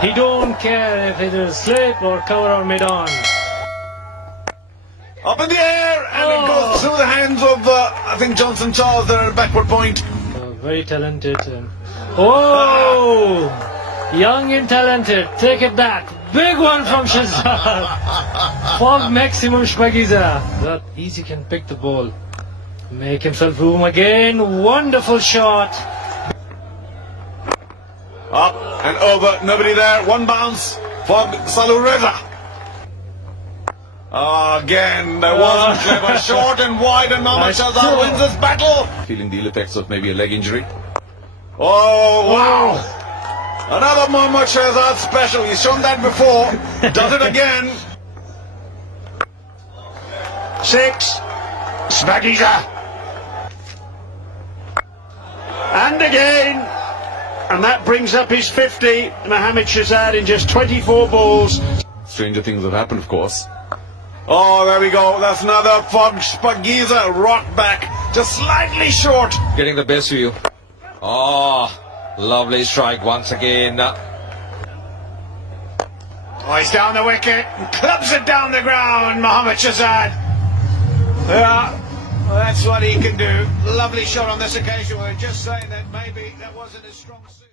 He don't care if it is slip or cover or mid-on. Up in the air, and it goes through the hands of, I think, Johnson Charles there at backward point. Very talented. Oh! Young and talented. Take it back. Big one from Shahzad. Fog maximum Shpagiza. That easy can pick the ball. Make himself room again. Wonderful shot. Up and over. Nobody there. One bounce. Fog Salureza. Again, there wasn't clever. Short and wide, and Mohammad Shahzad wins this battle. Feeling the ill effects of maybe a leg injury. Oh, wow. Another Mohammad Shahzad special. He's shown that before. Does it again. 6. Smagiza. And again. And that brings up his 50. Mohammad Shahzad in just 24 balls. Stranger things have happened, of course. Oh, there we go. That's another Fog Spagiza rock back. Just slightly short. Getting the best view. Oh, lovely strike once again. Oh, he's down the wicket and clubs it down the ground, Mohammad Shahzad. Yeah, well, that's what he can do. Lovely shot on this occasion. We're just saying that maybe that wasn't his strong suit.